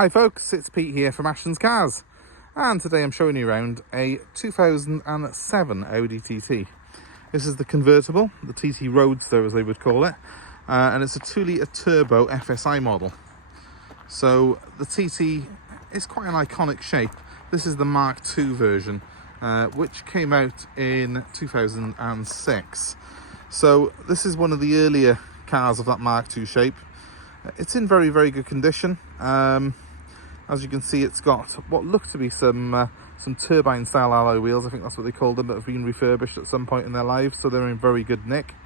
Hi folks, it's Pete here from Ashton's Cars, and today I'm showing you around a 2007 Audi TT. This is the convertible, the TT Roaster as they would call it, and it's a 2-litre turbo FSI model. So the TT is quite an iconic shape. This is the Mark II version, which came out in 2006. So this is one of the earlier cars of that Mark II shape. It's in very, very good condition. As you can see, it's got what look to be some turbine style alloy wheels. I think that's what they called them, that have been refurbished at some point in their lives, so they're in very good nick.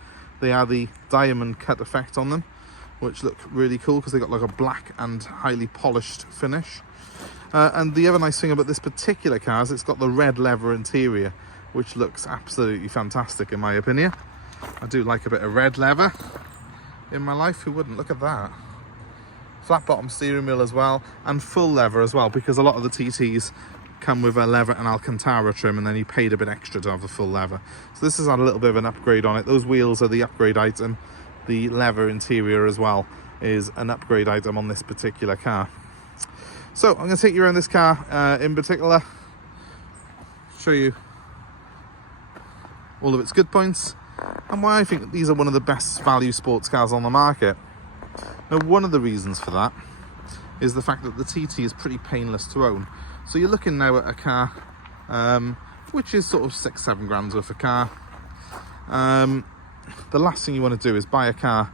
They are the diamond cut effect on them, which look really cool because they got like a black and highly polished finish. And the other nice thing about this particular car is it's got the red leather interior, which looks absolutely fantastic in my opinion. I do like a bit of red leather in my life, who wouldn't? Look at that. Flat bottom steering wheel as well, and full leather as well, because a lot of the TTs come with a leather and Alcantara trim, and then you paid a bit extra to have the full leather. So this has had a little bit of an upgrade on it. Those wheels are the upgrade item. The leather interior as well is an upgrade item on this particular car. So I'm going to take you around this car in particular, show you all of its good points, and why I think these are one of the best value sports cars on the market. Now, one of the reasons for that is the fact that the TT is pretty painless to own. So you're looking now at a car which is sort of 6-7 grand's worth of car. The last thing you want to do is buy a car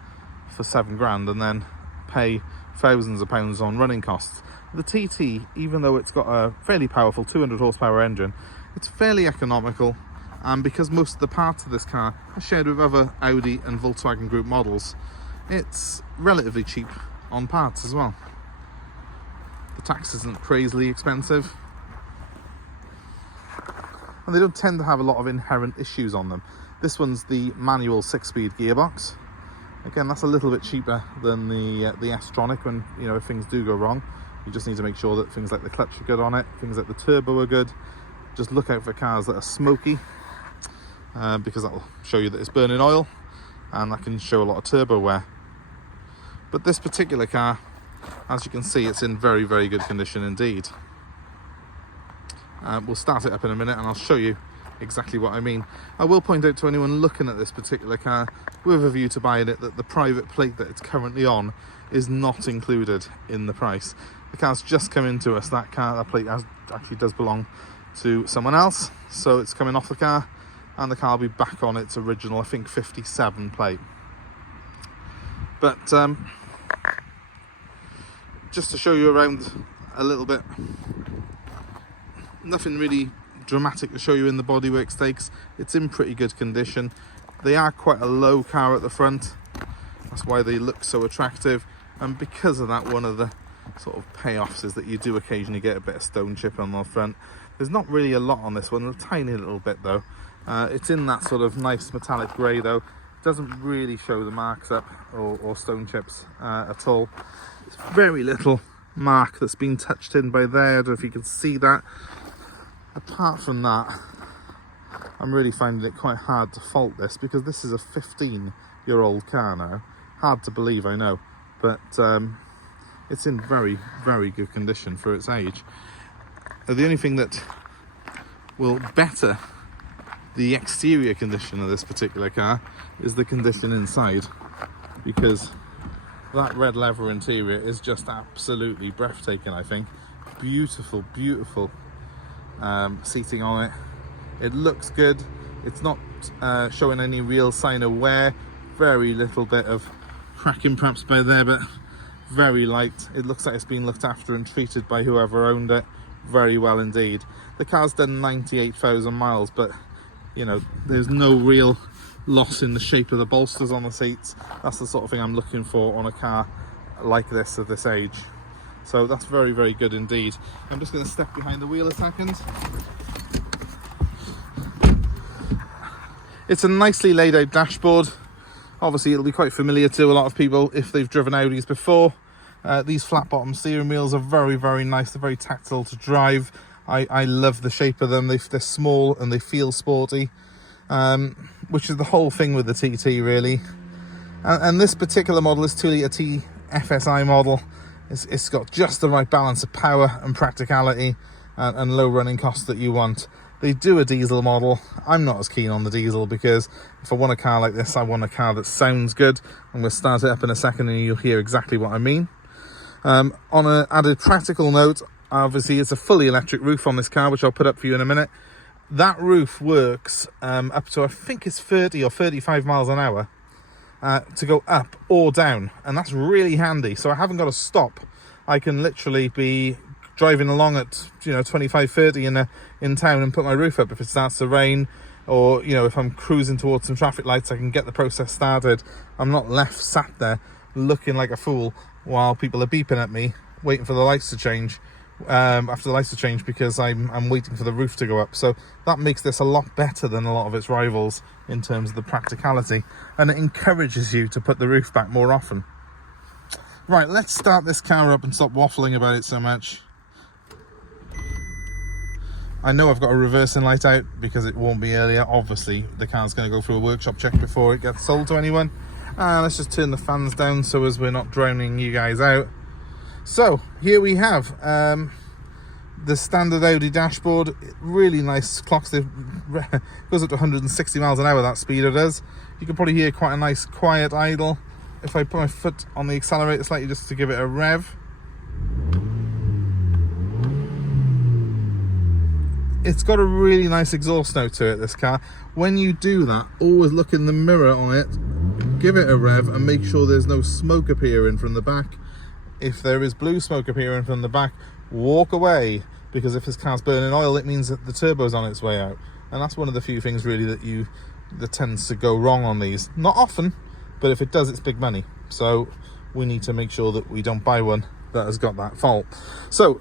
for 7 grand and then pay thousands of pounds on running costs. The TT, even though it's got a fairly powerful 200 horsepower engine, it's fairly economical, and because most of the parts of this car are shared with other Audi and Volkswagen Group models, it's relatively cheap on parts as well. The tax isn't crazily expensive, and they don't tend to have a lot of inherent issues on them. This one's the manual 6-speed gearbox. Again, that's a little bit cheaper than the S-tronic when, you know, if things do go wrong. You just need to make sure that things like the clutch are good on it, things like the turbo are good. Just look out for cars that are smoky, because that will show you that it's burning oil, and that can show a lot of turbo wear. But this particular car, as you can see, it's in very, very good condition indeed. We'll start it up in a minute and I'll show you exactly what I mean. I will point out to anyone looking at this particular car with a view to buying it that the private plate that it's currently on is not included in the price. The car's just come into us. That plate actually does belong to someone else, so it's coming off the car, and the car will be back on its original, I think, 57 plate. But just to show you around a little bit, nothing really dramatic to show you in the bodywork stakes. It's in pretty good condition. They are quite a low car at the front, that's why they look so attractive, and because of that, one of the sort of payoffs is that you do occasionally get a bit of stone chip on the front. There's not really a lot on this one, a tiny little bit though. It's in that sort of nice metallic grey though. It doesn't really show the marks up or stone chips at all. It's very little mark that's been touched in by there. I don't know if you can see that. Apart from that, I'm really finding it quite hard to fault this, because this is a 15-year-old car now. Hard to believe, I know, but it's in very, very good condition for its age. The only thing that will better the exterior condition of this particular car is the condition inside, because that red leather interior is just absolutely breathtaking. I think beautiful, beautiful seating on it. It looks good. It's not showing any real sign of wear. Very little bit of cracking perhaps by there, but very light. It looks like it's been looked after and treated by whoever owned it very well indeed. The car's done 98,000 miles, but you know, there's no real loss in the shape of the bolsters on the seats. That's the sort of thing I'm looking for on a car like this of this age. So that's very, very good indeed. I'm just going to step behind the wheel a second. It's a nicely laid out dashboard. Obviously it'll be quite familiar to a lot of people if they've driven Audis before. These flat bottom steering wheels are very, very nice. They're very tactile to drive. I love the shape of them. They're small and they feel sporty, which is the whole thing with the TT really. And this particular model, this 2-litre FSI model, It's got just the right balance of power and practicality and low running costs that you want. They do a diesel model. I'm not as keen on the diesel because if I want a car like this, I want a car that sounds good. I'm going to start it up in a second and you'll hear exactly what I mean. On an added practical note, obviously it's a fully electric roof on this car, which I'll put up for you in a minute. That roof works up to, I think it's 30 or 35 miles an hour to go up or down, and that's really handy. So I haven't got to stop. I can literally be driving along at 25, 30 in town and put my roof up if it starts to rain, or if I'm cruising towards some traffic lights, I can get the process started. I'm not left sat there looking like a fool while people are beeping at me, waiting for the lights to change. After the lights to change, because I'm waiting for the roof to go up. So that makes this a lot better than a lot of its rivals in terms of the practicality, and it encourages you to put the roof back more often. Right, let's start this car up and stop waffling about it so much. I know I've got a reversing light out because it won't be earlier. Obviously the car's going to go through a workshop check before it gets sold to anyone. Let's just turn the fans down so as we're not drowning you guys out. So here we have the standard Audi dashboard. Really nice clocks. It goes up to 160 miles an hour, that speed it does. You can probably hear quite a nice quiet idle. If I put my foot on the accelerator slightly just to give it a rev, it's got a really nice exhaust note to it, this car. When you do that, always look in the mirror on it, give it a rev, and make sure there's no smoke appearing from the back. If there is blue smoke appearing from the back, walk away, because if this car's burning oil, it means that the turbo's on its way out. And that's one of the few things really that tends to go wrong on these. Not often, but if it does, it's big money. So we need to make sure that we don't buy one that has got that fault. So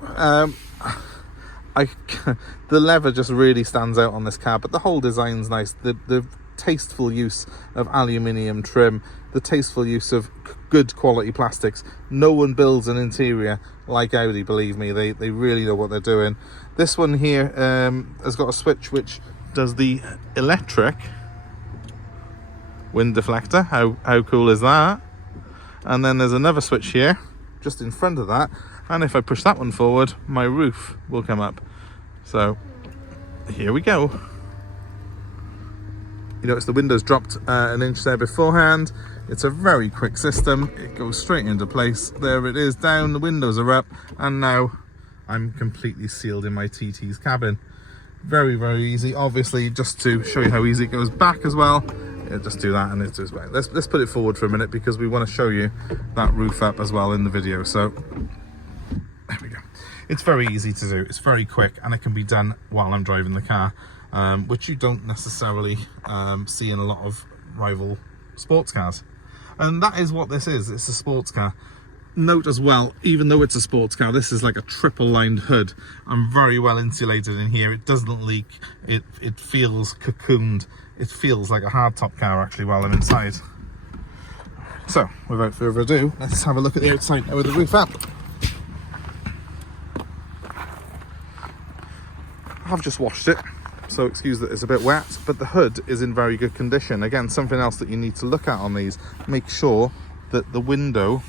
the leather just really stands out on this car, but the whole design's nice. The tasteful use of aluminium trim, the tasteful use of good quality plastics. No one builds an interior like Audi, believe me. They really know what they're doing. This one here has got a switch which does the electric wind deflector. How cool is that? And then there's another switch here just in front of that, and if I push that one forward, my roof will come up. So here we go. You notice the window's dropped an inch there beforehand. It's a very quick system. It goes straight into place. There it is, down, the windows are up, and now I'm completely sealed in my TT's cabin. Very, very easy. Obviously, just to show you how easy it goes back as well, just do that and it goes back. Let's put it forward for a minute because we want to show you that roof up as well in the video. So there we go. It's very easy to do. It's very quick, and it can be done while I'm driving the car. Which you don't necessarily see in a lot of rival sports cars. And that is what this is. It's a sports car. Note as well, even though it's a sports car, this is like a triple lined hood. I'm very well insulated in here. It doesn't leak. It feels cocooned. It feels like a hardtop car actually while I'm inside. So without further ado, let's have a look at the outside now with the roof up. I've just washed it, so excuse that it's a bit wet, but the hood is in very good condition. Again, something else that you need to look at on these. Make sure that the window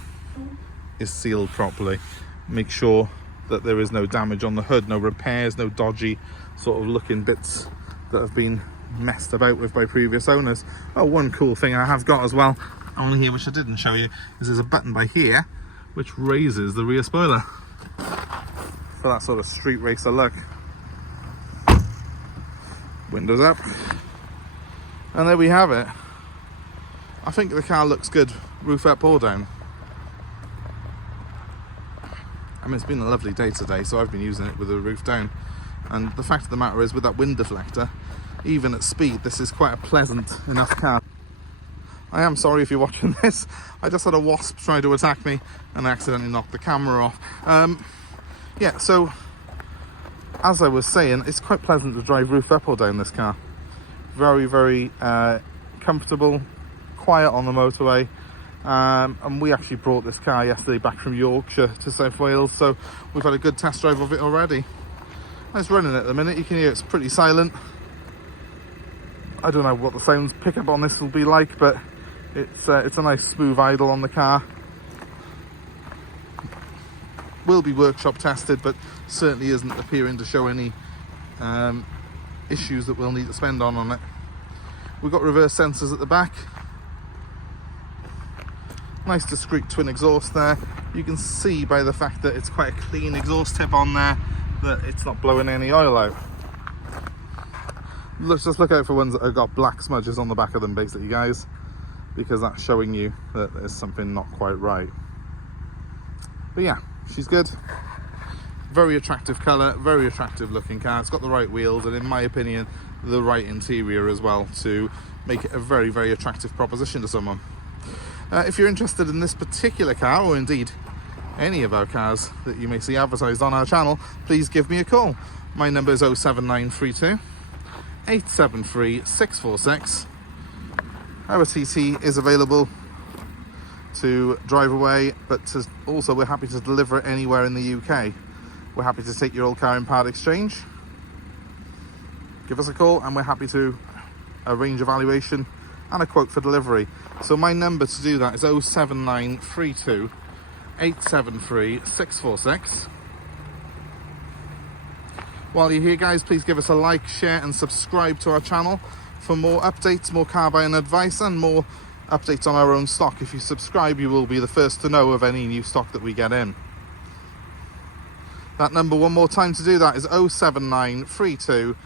is sealed properly. Make sure that there is no damage on the hood, no repairs, no dodgy sort of looking bits that have been messed about with by previous owners. Oh, one cool thing I have got as well on here, which I didn't show you, is there's a button by here which raises the rear spoiler for that sort of street racer look. Windows up, and there we have it. I think the car looks good, roof up or down. I mean, it's been a lovely day today, so I've been using it with the roof down. And the fact of the matter is, with that wind deflector, even at speed, this is quite a pleasant enough car. I am sorry if you're watching this. I just had a wasp try to attack me and I accidentally knocked the camera off. Yeah, so as I was saying, it's quite pleasant to drive roof up or down this car. Very, very comfortable, quiet on the motorway. And we actually brought this car yesterday back from Yorkshire to South Wales, so we've had a good test drive of it already. It's running at the minute. You can hear it's pretty silent. I don't know what the sounds pickup on this will be like, but it's a nice smooth idle on the car. will be workshop tested, but certainly isn't appearing to show any issues that we'll need to spend on it. We've got reverse sensors at the back. Nice discreet twin exhaust there. You can see by the fact that it's quite a clean exhaust tip on there that it's not blowing any oil out. Let's just look out for ones that have got black smudges on the back of them, basically, guys, because that's showing you that there's something not quite right. But yeah, she's good. Very attractive colour, very attractive looking car. It's got the right wheels and, in my opinion, the right interior as well to make it a very, very attractive proposition to someone. If you're interested in this particular car, or indeed any of our cars that you may see advertised on our channel, please give me a call. My number is 07932 873 646. Our TT is available to drive away, but also we're happy to deliver it anywhere in the UK. We're happy to take your old car in part exchange. Give us a call and we're happy to arrange a valuation and a quote for delivery. So my number to do that is 07932 873 646. While you're here, guys, please give us a like, share and subscribe to our channel for more updates, more car buying advice and more updates on our own stock. If you subscribe, you will be the first to know of any new stock that we get in. That number one more time to do that is 07932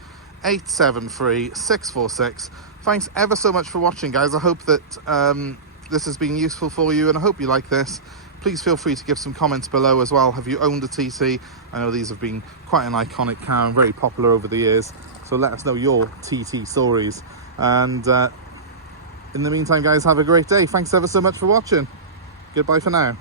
873 646. Thanks ever so much for watching, guys. I hope that this has been useful for you and I hope you like this. Please feel free to give some comments below as well. Have you owned a TT? I know these have been quite an iconic car and very popular over the years, so let us know your TT stories. And in the meantime, guys, have a great day. Thanks ever so much for watching. Goodbye for now.